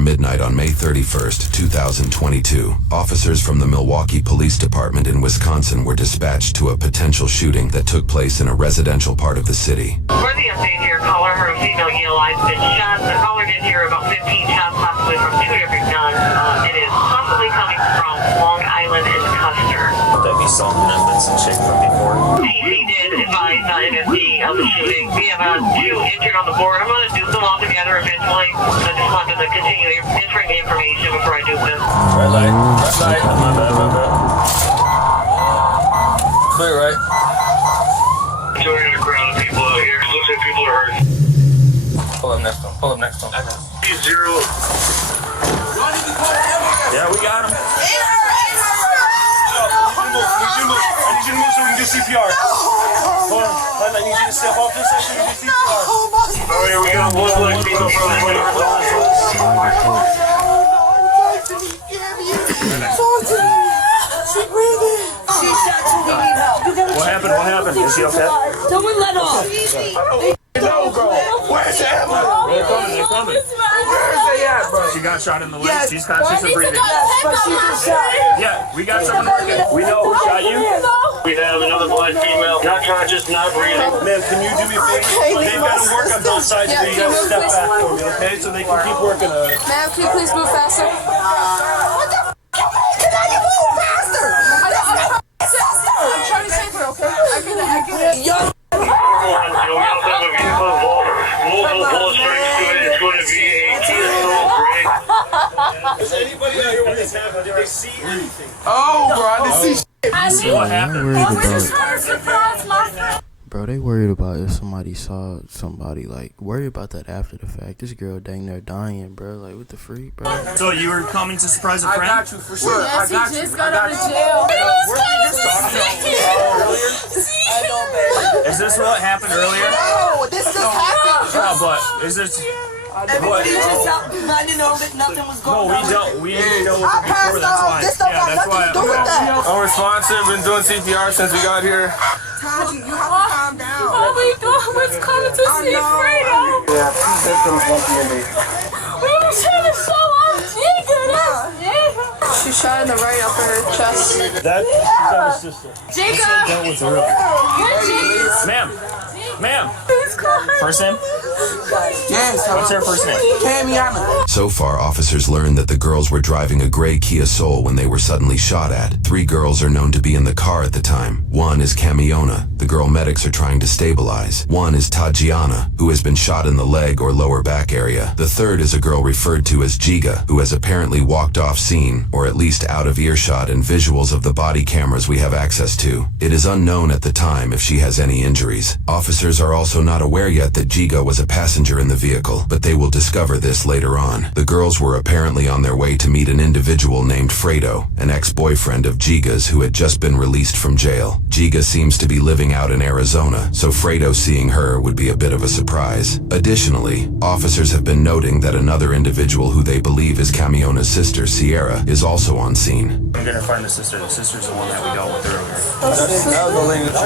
midnight on May 31st, 2022, officers from the Milwaukee Police Department in Wisconsin were dispatched to a potential shooting that took place in a residential part of the city. For the update here, caller heard a female yell, "I've been shot." The caller did hear about 15 shots, possibly from 2 different guns. It is possibly coming from Long Island and Custer. Would that be something that's been some chick from before? DC did advise MSD of the shooting. We have 2 injured on the board. I'm going to dupe them all together eventually. I just wanted to continue entering the information before I dupe them. Red light. My bad. Clear, right? We're in a crowd of people out here. Looks like people are hurt. Pull up next one. Zero. Yeah, we got him. I need you to move so we can do CPR. Hold on. I need you to step off this side so we can do CPR. Oh, yeah, we got one leg people from What happened? Is she okay? Someone let off. No, bro. Where's the ambulance? They're coming. Where's they at, bro? She got shot in the leg. She's conscious and breathing. But she just shot. Yeah, we got someone working. We know who shot you. We have another blind female, not conscious, not breathing. Man, can you do me a favor? They've got to work on both sides, but you got to step back for me, okay? So they can keep working on it. Ma'am, can you please move faster? What the f*** can you move faster? I'm trying to save her, okay? I get it. Yo. Multiple bullet strikes to it. It's going to be a tear break. Is anybody out here when this happened? Did they see anything? Oh, bro, I didn't see You see what happened? Bro, they worried about if somebody saw somebody, like, worried about that after the fact. This girl dang near dying, bro. Like, what the freak, bro? So you were coming to surprise a friend? I got you for sure. Yes, he just got out of jail. Is this what happened earlier? No, this just happened. No, but is this... Everybody just out. I didn't know that nothing was No, going on. we didn't know I passed before, that's out. why. This don't got that's nothing to do with that. Unresponsive, been doing CPR since we got here. Taji, you have to calm down. Oh my God, what's coming to see Fredo? Yeah, symptoms lumpy in me. We were trying to show up. She shot in the right upper her chest. That's our sister. Jacob! That was real. Ma'am. First name? Yes, What's her first name? Camiana. So far, officers learned that the girls were driving a gray Kia Soul when they were suddenly shot at. 3 girls are known to be in the car at the time. One is Camiona, the girl medics are trying to stabilize. One is Tajiana, who has been shot in the leg or lower back area. The third is a girl referred to as Giga, who has apparently walked off scene, or at least out of earshot and visuals of the body cameras we have access to. It is unknown at the time if she has any injuries. Officers are also not aware yet that Giga was a passenger in the vehicle, but they will discover this later on. The girls were apparently on their way to meet an individual named Fredo, an ex-boyfriend of Giga's who had just been released from jail. Giga seems to be living out in Arizona, so Fredo seeing her would be a bit of a surprise. Additionally, officers have been noting that another individual who they believe is Camiona's sister, Sierra, is also on scene. I'm gonna find the sister. The sister's the one that we dealt with earlier. That was the lady that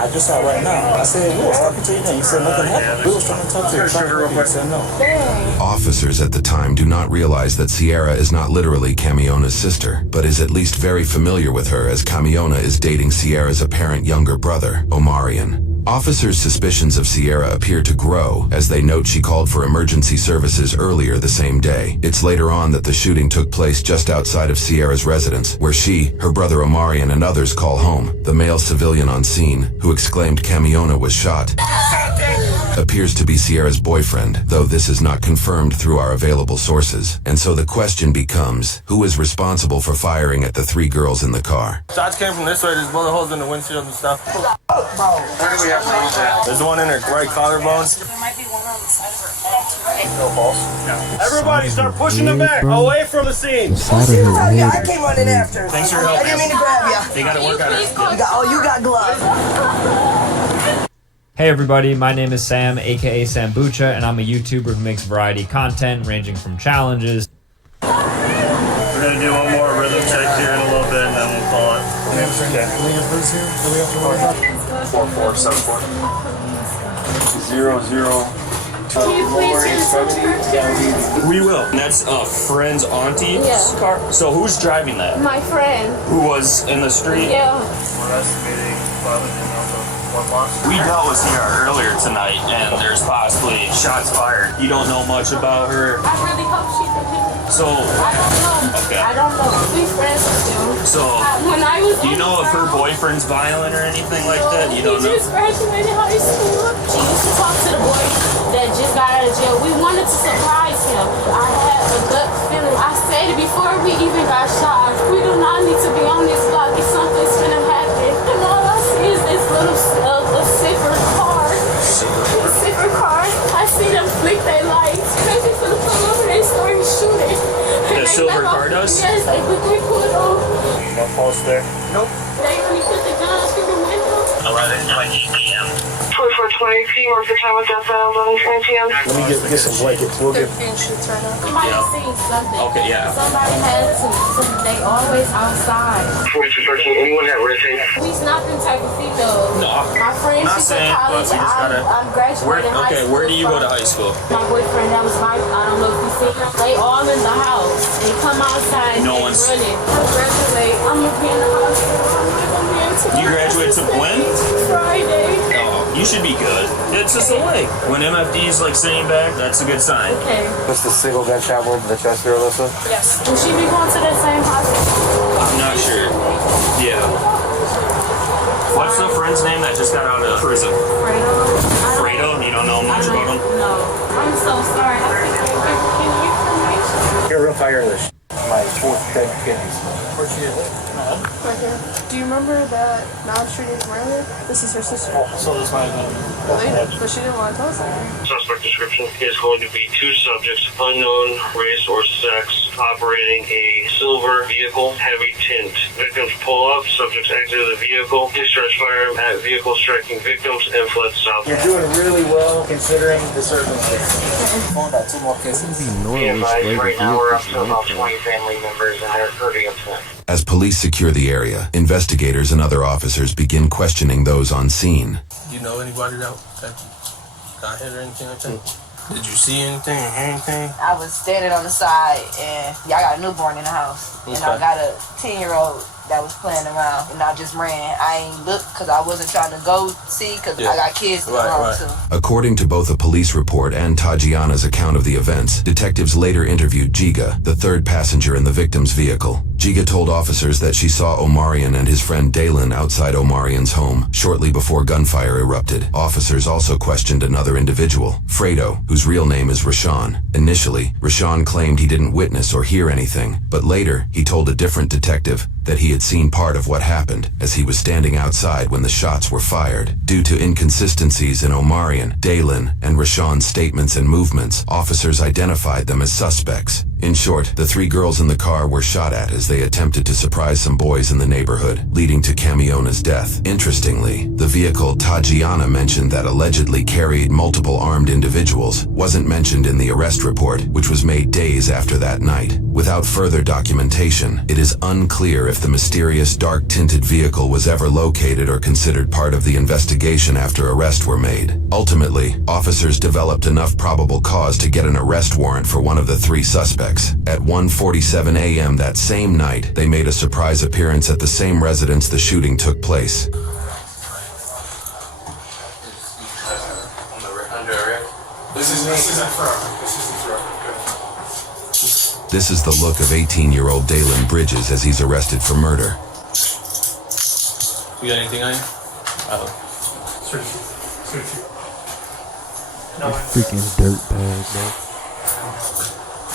I just saw right now. I said, we was talking to you now. You said nothing happened. We was trying to talk to you. I said no. Officers at the time do not realize that Sierra is not literally Camiona's sister, but is at least very familiar with her as Camiona is dating Sierra's apparent younger brother, Omarion. Officers' suspicions of Sierra appear to grow as they note she called for emergency services earlier the same day. It's later on that the shooting took place just outside of Sierra's residence, where she, her brother Omarion, and others call home. The male civilian on scene, who exclaimed Camiona was shot, appears to be Sierra's boyfriend, though this is not confirmed through our available sources. And so the question becomes, who is responsible for firing at the 3 girls in the car? Shots came from this way. There's bullet holes in the windshield and stuff. Where do we have to move that? There's one in her right collarbone. There might be one on the side of her head. No balls. Everybody start pushing them back, away from the scene. I came running after. Thanks for your help. I didn't mean to grab you. They gotta work on it. You got gloves. Hey everybody, my name is Sam, aka Sambucha, and I'm a YouTuber who makes variety content ranging from challenges. We're gonna do one more rhythm check here in a little bit and then we'll call it. Okay. 4474 00 Can you please use some church? We will. And that's a friend's auntie's Yeah. car. So who's driving that? My friend. Who was in the street? Yeah. We're estimating we dealt with Sierra earlier tonight, and there's possibly shots fired. You don't know much about her. I really hope she can hear me. So I don't know. Okay. I don't know. We friends with him. So When I was do you know if her boyfriend's violent or anything like that? You don't He know. just graduated high school. She used to talk to the boy that just got out of jail. We wanted to surprise him. I had a gut feeling. I said it before we even got shot. We do not need to be on this block if something's gonna happen. And all I see is this little a silver car. A silver car. I see them flick their lights. Crazy for the pull over they started shooting. The silver car does? Yes, they pull it over. No pulse there. Nope. They only put the gun through the window. 11:20 p.m. 24:20 p.m. What's the time with that 11:20 p.m.? Let me get some blankets. We'll get. You might have seen something. Okay, yeah. Somebody had to. They always outside. 4213. Anyone have written? We's not them type of females. No. My friend, Not she's in saying, but college. we just gotta. I'm graduating high Okay, school. where do you go to high school? My boyfriend, that was my, I don't know if you see him. They all in the house. They come outside. No they one's- running. I graduate. I'm gonna be in the hospital. I'm not gonna be able to. You graduate to when? Friday. Oh, you should be good. It's just a leg. When MFD's like sitting back, that's a good sign. Okay. What's the single gunshot wound to the chest here, Alyssa? Yes. Will she be going to that same hospital? I'm not sure. Yeah. What's the friend's name that just got out of prison? Fredo? You don't know much about him? No. I'm so sorry. I think I can give you any information. You're real tired of this. My fourth dead kidneys. Right here. Do you remember that non-treated murder? This is her sister. So this might have been. But she didn't want to tell us anything. Suspect description is going to be two subjects, unknown race or sex, operating a silver vehicle, heavy tint. Victims pull up, subjects exit the vehicle, discharge firearm at vehicle, striking victims, and fled south. You're doing really well considering the circumstances. Phone got 2 more cases. Be advised, right now we're up to about 20 family members and they're pretty upset. As police secure the area, investigators and other officers begin questioning those on scene. You know anybody that got hit or anything like that? Did you see anything or hear anything? I was standing on the side, and I got a newborn in the house. And I got a 10-year-old that was playing around, and I just ran. I ain't looked because I wasn't trying to go see because I got kids to run too. According to both a police report and Tajiana's account of the events, detectives later interviewed Giga, the third passenger in the victim's vehicle. Giga told officers that she saw Omarion and his friend Dalen outside Omarion's home shortly before gunfire erupted. Officers also questioned another individual, Fredo, whose real name is Rashawn. Initially, Rashawn claimed he didn't witness or hear anything, but later he told a different detective that he had seen part of what happened as he was standing outside when the shots were fired. Due to inconsistencies in Omarion, Dalen, and Rashawn's statements and movements, officers identified them as suspects. In short, the 3 girls in the car were shot at as they attempted to surprise some boys in the neighborhood, leading to Camiona's death. Interestingly, the vehicle Tajiana mentioned that allegedly carried multiple armed individuals wasn't mentioned in the arrest report, which was made days after that night. Without further documentation, it is unclear if the mysterious dark-tinted vehicle was ever located or considered part of the investigation after arrests were made. Ultimately, officers developed enough probable cause to get an arrest warrant for one of the 3 suspects. At 1:47 a.m. that same night, they made a surprise appearance at the same residence the shooting took place. This is the look of 18-year-old Dalen Bridges as he's arrested for murder. You got anything on you? Freaking dirtbag, bro.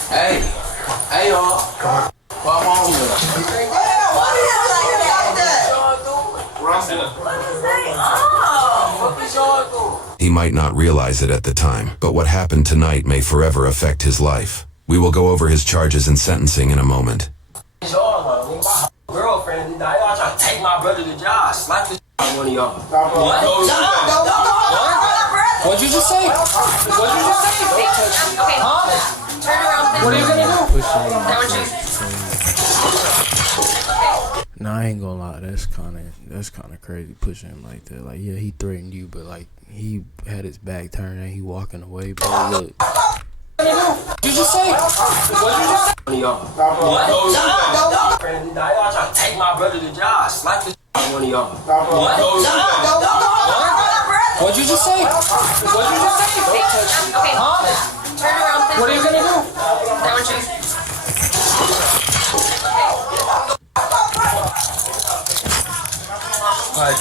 Hey, y'all. What home with us? He might not realize it at the time, but what happened tonight may forever affect his life. We will go over his charges and sentencing in a moment. Girlfriend, y'all trying to take my brother to job. Slap the one of y'all. What? What'd you just say? What'd you just say? Huh? Turn around. What are you gonna do? Nah, I ain't gonna lie. That's kind of crazy pushing him like that. Like, yeah, he threatened you, but like he had his back turned and he walking away. Bro, look. Did you just say? What you just say? One of y'all. What? Now y'all trying to take my brother to jail. Slap the one of y'all. What? What'd you just say? What'd you just say? Don't touch me. Huh? Turn around. What are you gonna do? That what you... Like...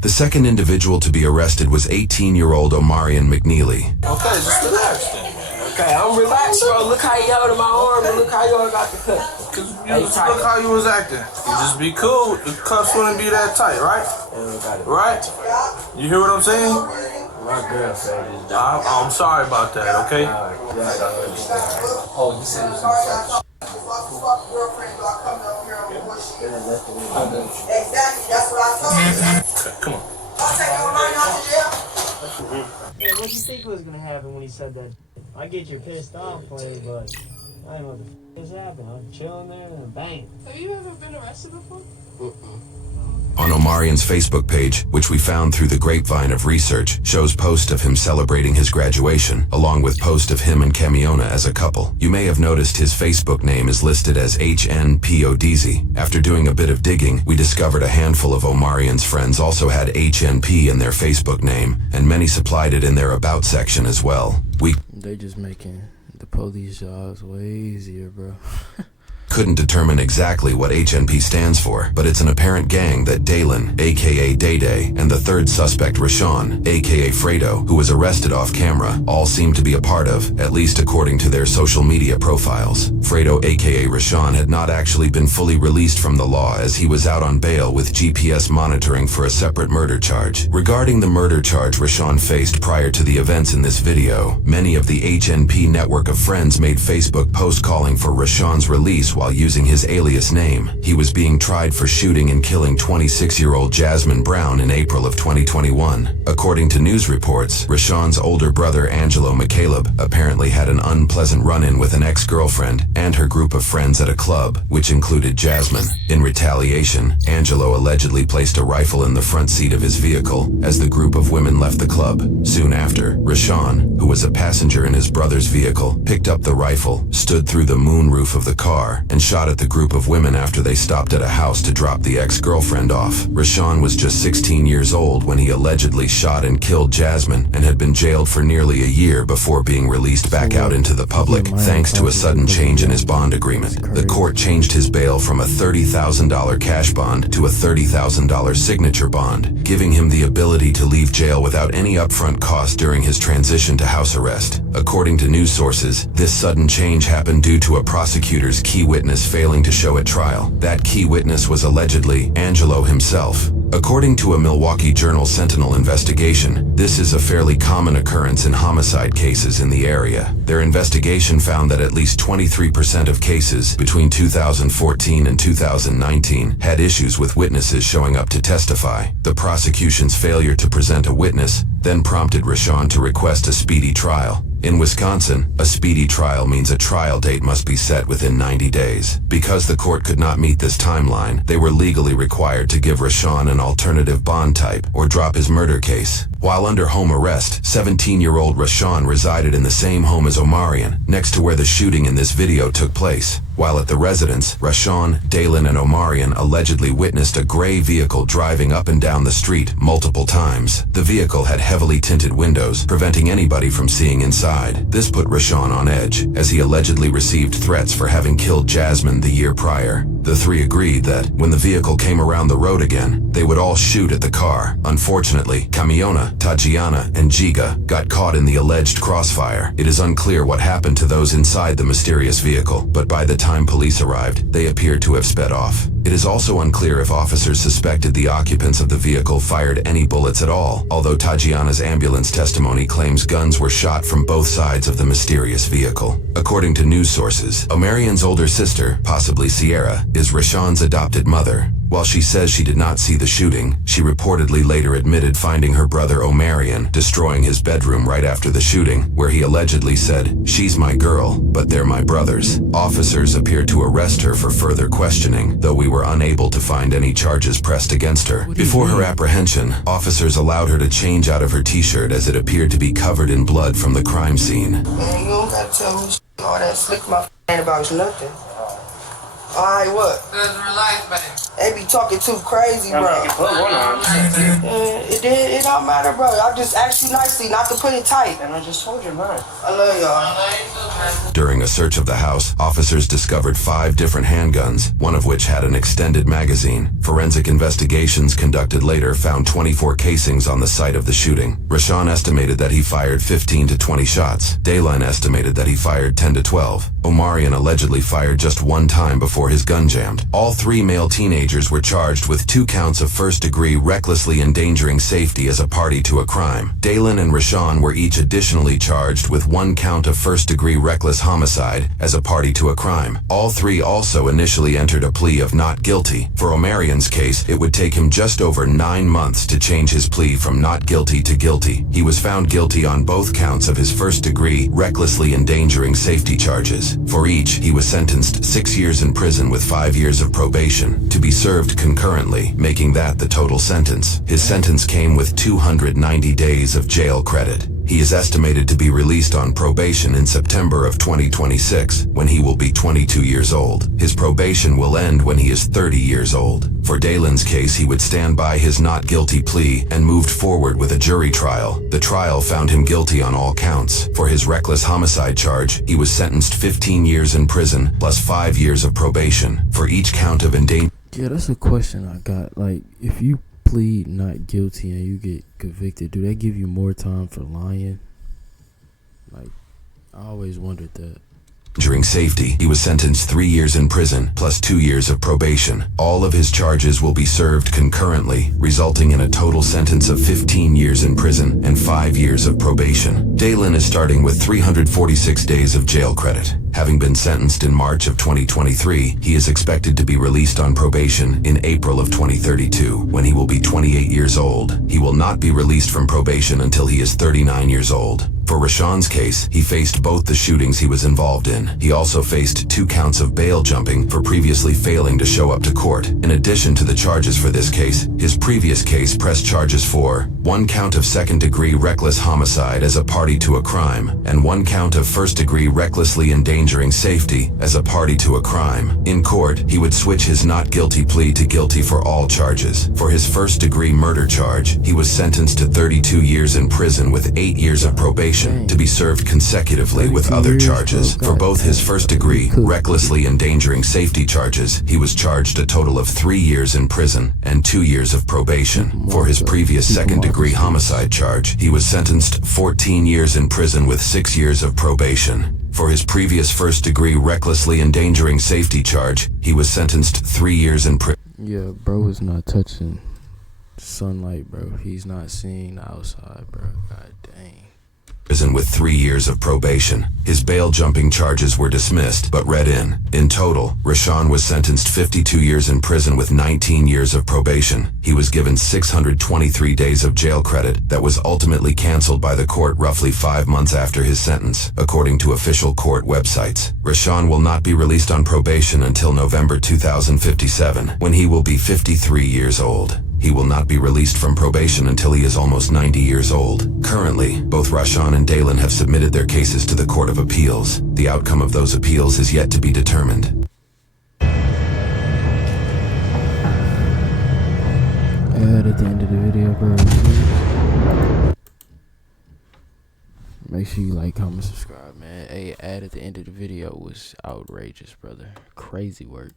The second individual to be arrested was 18-year-old Omarion McNeely. Okay, just relax then. Okay, I'm relaxed, bro. Look how you held my arm and look how y'all got the cut. Look how you was acting. You just be cool. The cuffs wouldn't be that tight, right? Right? You hear what I'm saying? My girl said this. I'm sorry about that, okay? Oh, you said this. Exactly, that's what I told you. Come on. Yeah, what do you think was gonna happen when he said that? I get you pissed off, play, but I don't know what the f is happening. I'm chilling there and then bang. Have you ever been arrested before? On Omarion's Facebook page, which we found through the grapevine of research, shows post of him celebrating his graduation, along with post of him and Camiona as a couple. You may have noticed his Facebook name is listed as HNPODZ. After doing a bit of digging, we discovered a handful of Omarion's friends also had HNP in their Facebook name, and many supplied it in their About section as well. They just making the police jobs way easier, bro. Couldn't determine exactly what HNP stands for, but it's an apparent gang that Dalen, aka Day Day, and the third suspect Rashawn, aka Fredo, who was arrested off camera, all seem to be a part of, at least according to their social media profiles. Fredo, aka Rashawn, had not actually been fully released from the law as he was out on bail with GPS monitoring for a separate murder charge. Regarding the murder charge Rashawn faced prior to the events in this video, many of the HNP network of friends made Facebook posts calling for Rashawn's release while using his alias name. He was being tried for shooting and killing 26-year-old Jasmine Brown in April of 2021. According to news reports, Rashawn's older brother Angelo McCaleb apparently had an unpleasant run-in with an ex-girlfriend and her group of friends at a club, which included Jasmine. In retaliation, Angelo allegedly placed a rifle in the front seat of his vehicle as the group of women left the club. Soon after, Rashawn, who was a passenger in his brother's vehicle, picked up the rifle, stood through the moonroof of the car, and shot at the group of women after they stopped at a house to drop the ex-girlfriend off. Rashawn was just 16 years old when he allegedly shot and killed Jasmine and had been jailed for nearly a year before being released back out into the public, thanks to a sudden change in his bond agreement. The court changed his bail from a $30,000 cash bond to a $30,000 signature bond, giving him the ability to leave jail without any upfront cost during his transition to house arrest. According to news sources, this sudden change happened due to a prosecutor's key witness failing to show at trial. That key witness was allegedly Angelo himself. According to a Milwaukee Journal Sentinel investigation, this is a fairly common occurrence in homicide cases in the area. Their investigation found that at least 23% of cases between 2014 and 2019 had issues with witnesses showing up to testify. The prosecution's failure to present a witness then prompted Rashawn to request a speedy trial. In Wisconsin, a speedy trial means a trial date must be set within 90 days. Because the court could not meet this timeline, they were legally required to give Rashawn an alternative bond type or drop his murder case. While under home arrest, 17-year-old Rashawn resided in the same home as Omarion, next to where the shooting in this video took place. While at the residence, Rashawn, Dalen, and Omarion allegedly witnessed a gray vehicle driving up and down the street multiple times. The vehicle had heavily tinted windows, preventing anybody from seeing inside. This put Rashawn on edge, as he allegedly received threats for having killed Jasmine the year prior. The three agreed that, when the vehicle came around the road again, they would all shoot at the car. Unfortunately, Camiona, Tatiana, and Giga got caught in the alleged crossfire. It is unclear what happened to those inside the mysterious vehicle, but by the time police arrived, they appeared to have sped off. It is also unclear if officers suspected the occupants of the vehicle fired any bullets at all, although Tatiana's ambulance testimony claims guns were shot from both sides of the mysterious vehicle. According to news sources, Omarion's older sister, possibly Sierra, is Rashawn's adopted mother. While she says she did not see the shooting, she reportedly later admitted finding her brother Omarion destroying his bedroom right after the shooting, where he allegedly said, "She's my girl, but they're my brothers." Officers appeared to arrest her for further questioning, though we were unable to find any charges pressed against her. Before her apprehension, officers allowed her to change out of her t-shirt as it appeared to be covered in blood from the crime scene. Man, you don't gotta tell me all that slick my ain't about nothing. Alright, what? Just relax, man. They be talking too crazy, bro. It don't matter, bro. I just asked you nicely not to put it tight. And I just told you, man. I love y'all. During a search of the house, officers discovered 5 different handguns, one of which had an extended magazine. Forensic investigations conducted later found 24 casings on the site of the shooting. Rashawn estimated that he fired 15 to 20 shots. Dayline estimated that he fired 10 to 12. Omarion allegedly fired just one time before his gun jammed. All 3 male teenagers were charged with 2 counts of first-degree recklessly endangering safety as a party to a crime. Daylan and Rashawn were each additionally charged with 1 count of first-degree reckless homicide as a party to a crime. All 3 also initially entered a plea of not guilty. For Omarion's case, it would take him just over 9 months to change his plea from not guilty to guilty. He was found guilty on both counts of his first-degree recklessly endangering safety charges. For each, he was sentenced 6 years in prison with 5 years of probation, to be served concurrently, making that the total sentence. His sentence came with 290 days of jail credit. He is estimated to be released on probation in September of 2026, when he will be 22 years old. His probation will end when he is 30 years old. For Daylan's case, he would stand by his not guilty plea and moved forward with a jury trial. The trial found him guilty on all counts. For his reckless homicide charge, he was sentenced 15 years in prison plus 5 years of probation. For each count of endangerment. Yeah, that's a question I got. Like, if you plead not guilty and you get convicted, do they give you more time for lying? Like, I always wondered that. During safety, he was sentenced 3 years in prison plus 2 years of probation. All of his charges will be served concurrently, resulting in a total sentence of 15 years in prison and 5 years of probation. Daylan is starting with 346 days of jail credit. Having been sentenced in March of 2023, he is expected to be released on probation in April of 2032, when he will be 28 years old. He will not be released from probation until he is 39 years old. For Rashawn's case, he faced both the shootings he was involved in. He also faced 2 counts of bail jumping for previously failing to show up to court. In addition to the charges for this case, his previous case pressed charges for 1 count of second-degree reckless homicide as a party to a crime, and 1 count of first-degree recklessly endangering safety as a party to a crime. In court, he would switch his not guilty plea to guilty for all charges. For his first-degree murder charge, he was sentenced to 32 years in prison with 8 years of probation, to be served consecutively with other charges. For both his first-degree recklessly endangering safety charges, he was charged a total of 3 years in prison and 2 years of probation. For his previous second-degree homicide charge, he was sentenced 14 years in prison with 6 years of probation. For his previous first-degree recklessly endangering safety charge, he was sentenced 3 years in prison. Yeah, bro is not touching sunlight, bro. He's not seeing the outside, bro. God dang. Prison with 3 years of probation. His bail jumping charges were dismissed, but read in. In total, Rashawn was sentenced 52 years in prison with 19 years of probation. He was given 623 days of jail credit that was ultimately canceled by the court roughly 5 months after his sentence, according to official court websites. Rashawn will not be released on probation until November 2057, when he will be 53 years old. He will not be released from probation until he is almost 90 years old. Currently, both Rashawn and Daylan have submitted their cases to the Court of Appeals. The outcome of those appeals is yet to be determined. Add at the end of the video, bro. Make sure you like, comment, subscribe, man. Hey, ad at the end of the video was outrageous, brother. Crazy work.